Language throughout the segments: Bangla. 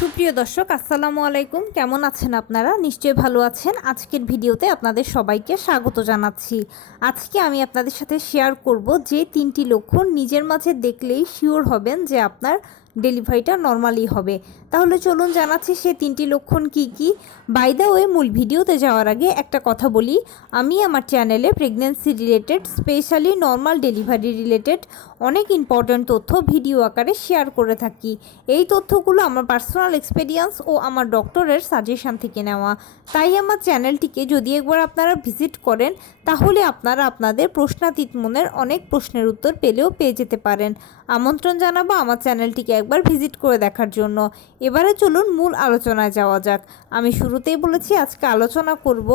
সুপ্রিয় দর্শক আসসালামু আলাইকুম, কেমন আছেন আপনারা? নিশ্চয়ই ভালো আছেন। আজকের ভিডিওতে আপনাদের সবাইকে স্বাগত জানাচ্ছি। আজকে আমি আপনাদের সাথে শেয়ার করব যে 3টি লক্ষণ নিজের মাঝে দেখলেই শিওর হবেন যে আপনার ডেলিভারিটা নর্মালি হবে। তাহলে চলুন জানাচ্ছি সে 3টি লক্ষণ কি কি। বাই দ্য ওয়ে, মূল ভিডিওতে যাওয়ার আগে একটা কথা বলি, আমি আমার চ্যানেলে pregnancy related, specially normal delivery related অনেক ইম্পর্ট্যান্ট তথ্য ভিডিও আকারে শেয়ার করে থাকি। এই তথ্যগুলো আমার পার্সোনাল এক্সপেরিয়েন্স ও আমার ডক্টরের সাজেশন থেকে নেওয়া। তাই আমার চ্যানেলটিকে যদি একবার আপনারা ভিজিট করেন তাহলে আপনারা আপনাদের প্রশ্নাতীত মনের অনেক প্রশ্নের উত্তর পেয়ে যেতে পারেন। আমন্ত্রণ জানাবো আমার চ্যানেলটিকে একবার ভিজিট করে দেখার জন্য। এবারে চলুন মূল আলোচনায় যাওয়া যাক। আমি শুরুতেই বলেছি আজকে আলোচনা করব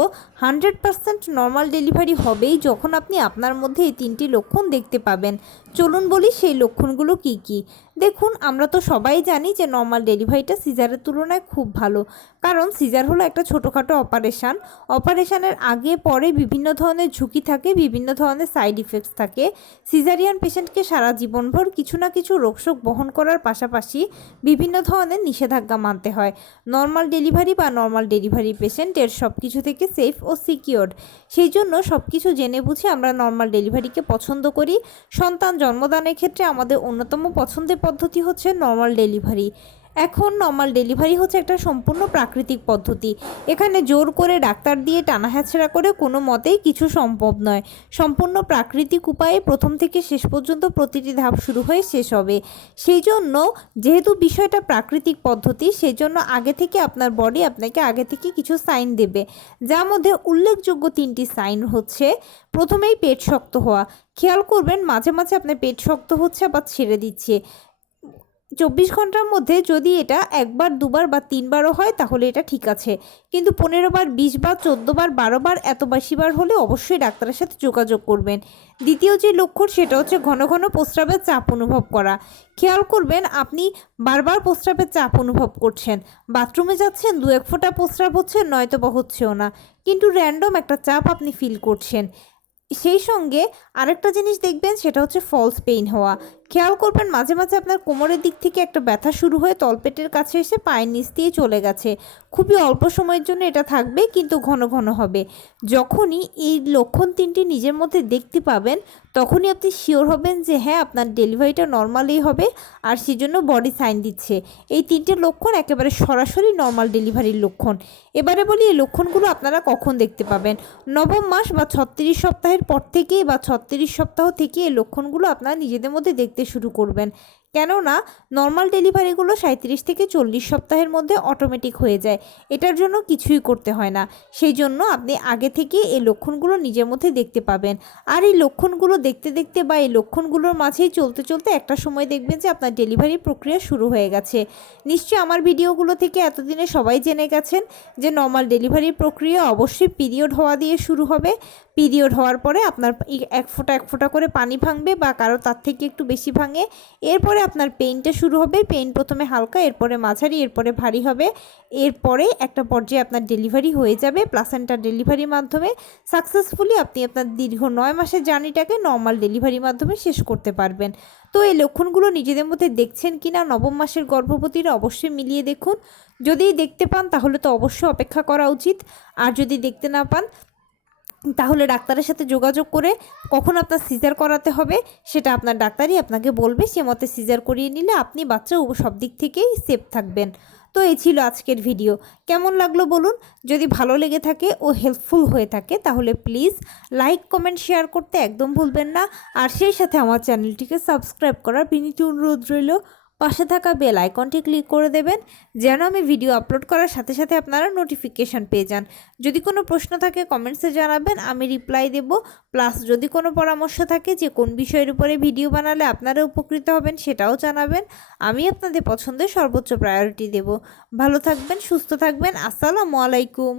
100% নর্মাল ডেলিভারি হবেই যখন আপনি আপনার মধ্যে এই 3টি লক্ষণ দেখতে পাবেন। চলুন বলি সেই লক্ষণগুলো কি কি। দেখুন, আমরা তো সবাই জানি যে নর্মাল ডেলিভারিটা সিজারের তুলনায় খুব ভালো, কারণ সিজার হলো একটা ছোটোখাটো অপারেশনের আগে পরে বিভিন্ন ধরনের ঝুঁকি থাকে, বিভিন্ন ধরনের সাইড ইফেক্টস থাকে। সিজারিয়ান পেশেন্টকে সারা জীবনভর কিছু না কিছু রোগশোক বহন করার পাশাপাশি বিভিন্ন ধরনের নিষেধাজ্ঞা মানতে হয়। নর্মাল ডেলিভারি বা নর্মাল ডেলিভারি পেশেন্টের সব কিছু থেকে সেফ ও সিকিওরড। সেই জন্য সব কিছু জেনে বুঝে আমরা নর্মাল ডেলিভারিকে পছন্দ করি। সন্তান জন্মদানের ক্ষেত্রে আমাদের অন্যতম পছন্দের পদ্ধতি হচ্ছে নর্মাল ডেলিভারি। এখন নর্মাল ডেলিভারি হচ্ছে একটা সম্পূর্ণ প্রাকৃতিক পদ্ধতি। এখানে জোর করে ডাক্তার দিয়ে টানা হ্যাচড়া করে কোনো মতেই কিছু সম্ভব নয়। সম্পূর্ণ প্রাকৃতিক উপায়ে প্রথম থেকে শেষ পর্যন্ত প্রতিটি ধাপ শুরু হয়ে শেষ হবে। সেই জন্য যেহেতু বিষয়টা প্রাকৃতিক পদ্ধতি, সেই জন্য আগে থেকে আপনার বডি আপনাকে আগে থেকে কিছু সাইন দেবে, যার মধ্যে উল্লেখযোগ্য 3টি সাইন হচ্ছে, প্রথমেই পেট শক্ত হওয়া। খেয়াল করবেন মাঝে মাঝে আপনার পেট শক্ত হচ্ছে আবার ছেড়ে দিচ্ছে। 24 ঘন্টার মধ্যে যদি এটা একবার, দুবার বা 3বারও হয় তাহলে এটা ঠিক আছে, কিন্তু 15 বার, 20 বার, 14 বার, 12 বার, এত বেশিবার হলে অবশ্যই ডাক্তারের সাথে যোগাযোগ করবেন। দ্বিতীয় যে লক্ষণ সেটা হচ্ছে ঘন ঘন প্রস্রাবের চাপ অনুভব করা। খেয়াল করবেন আপনি বারবার প্রস্রাবের চাপ অনুভব করছেন, বাথরুমে যাচ্ছেন, 2-1 ফোঁটা প্রস্রাব হচ্ছে, নয়তো বা হচ্ছেও না, কিন্তু র্যান্ডম একটা চাপ আপনি ফিল করছেন। সেই সঙ্গে আরেকটা জিনিস দেখবেন সেটা হচ্ছে ফলস পেইন হওয়া। খেয়াল করবেন মাঝে মাঝে আপনার কোমরের দিক থেকে একটা ব্যথা শুরু হয়ে তলপেটের কাছে এসে পায়ের নিচ দিয়ে চলে গেছে। খুবই অল্প সময়ের জন্য এটা থাকবে, কিন্তু ঘন ঘন হবে। যখনই এই লক্ষণ 3টি নিজের মধ্যে দেখতে পাবেন তখনই আপনি শিওর হবেন যে হ্যাঁ, আপনার ডেলিভারিটা নর্মালি হবে, আর সেজন্য বডি সাইন দিচ্ছে। এই 3টে লক্ষণ একেবারে সরাসরি নর্মাল ডেলিভারির লক্ষণ। এবারে বলি এই লক্ষণগুলো আপনারা কখন দেখতে পাবেন। নবম মাস বা 36 সপ্তাহের পর থেকেই বা 36 সপ্তাহ থেকে এই লক্ষণগুলো আপনারা নিজেদের মধ্যে দেখতে শুরু করবেন। কেননা নর্মাল ডেলিভারিগুলো 37 থেকে 40 সপ্তাহের মধ্যে অটোমেটিক হয়ে যায়, এটার জন্য কিছুই করতে হয় না। সেই জন্য আপনি আগে থেকে এই লক্ষণগুলো নিজের মধ্যে দেখতে পাবেন। আর এই লক্ষণগুলো দেখতে দেখতে বা এই লক্ষণগুলোর মাঝেই চলতে চলতে একটা সময় দেখবেন যে আপনার ডেলিভারি প্রক্রিয়া শুরু হয়ে গেছে। নিশ্চয়ই আমার ভিডিওগুলো থেকে এতদিনে সবাই জেনে গেছেন যে নর্মাল ডেলিভারির প্রক্রিয়া অবশ্যই পিরিয়ড হওয়া দিয়ে শুরু হবে। পিরিয়ড হওয়ার পরে আপনার এক ফোঁটা করে পানি ভাঙবে, বা কারো তার থেকে একটু বেশি ভাঙে। এরপরে আপনার পেইনটা শুরু হবে। পেইন প্রথমে হালকা, এরপরে মাঝারি, এরপরে ভারী হবে। এরপরে একটা পর্যায়ে আপনার ডেলিভারি হয়ে যাবে প্লাসেন্টা ডেলিভারির মাধ্যমে। সাকসেসফুলি আপনি আপনার দীর্ঘ 9 মাসের জার্নিটাকে নর্মাল ডেলিভারির মাধ্যমে শেষ করতে পারবেন। তো এই লক্ষণগুলো নিজেদের মধ্যে দেখছেন কিনা নবম মাসের গর্ভবতীরা অবশ্যই মিলিয়ে দেখুন। যদি দেখতে পান তাহলে তো অবশ্যই অপেক্ষা করা উচিত, আর যদি দেখতে না পান তাহলে ডাক্তারের সাথে যোগাযোগ করে কখন আপনার সিজার করাতে হবে সেটা আপনার ডাক্তারই আপনাকে বলবে। সে মতে সিজার করিয়ে নিলে আপনি বাচ্চা সব দিক থেকেই সেফ থাকবেন। তো এই ছিল আজকের ভিডিও। কেমন লাগলো বলুন। যদি ভালো লেগে থাকে ও হেল্পফুল হয়ে থাকে তাহলে প্লিজ লাইক, কমেন্ট, শেয়ার করতে একদম ভুলবেন না। আর সেই সাথে আমার চ্যানেলটিকে সাবস্ক্রাইব করার বিনীত অনুরোধ রইল। পাশে থাকা বেল আইকনটি ক্লিক করে দেবেন যেন আমি ভিডিও আপলোড করার সাথে সাথে আপনারা নোটিফিকেশান পেয়ে যান। যদি কোনো প্রশ্ন থাকে কমেন্টসে জানাবেন, আমি রিপ্লাই দেব। প্লাস যদি কোনো পরামর্শ থাকে যে কোন বিষয়ের উপরে ভিডিও বানালে আপনারা উপকৃত হবেন সেটাও জানাবেন। আমি আপনাদের পছন্দের সর্বোচ্চ প্রায়োরিটি দেব। ভালো থাকবেন, সুস্থ থাকবেন। আসসালামু আলাইকুম।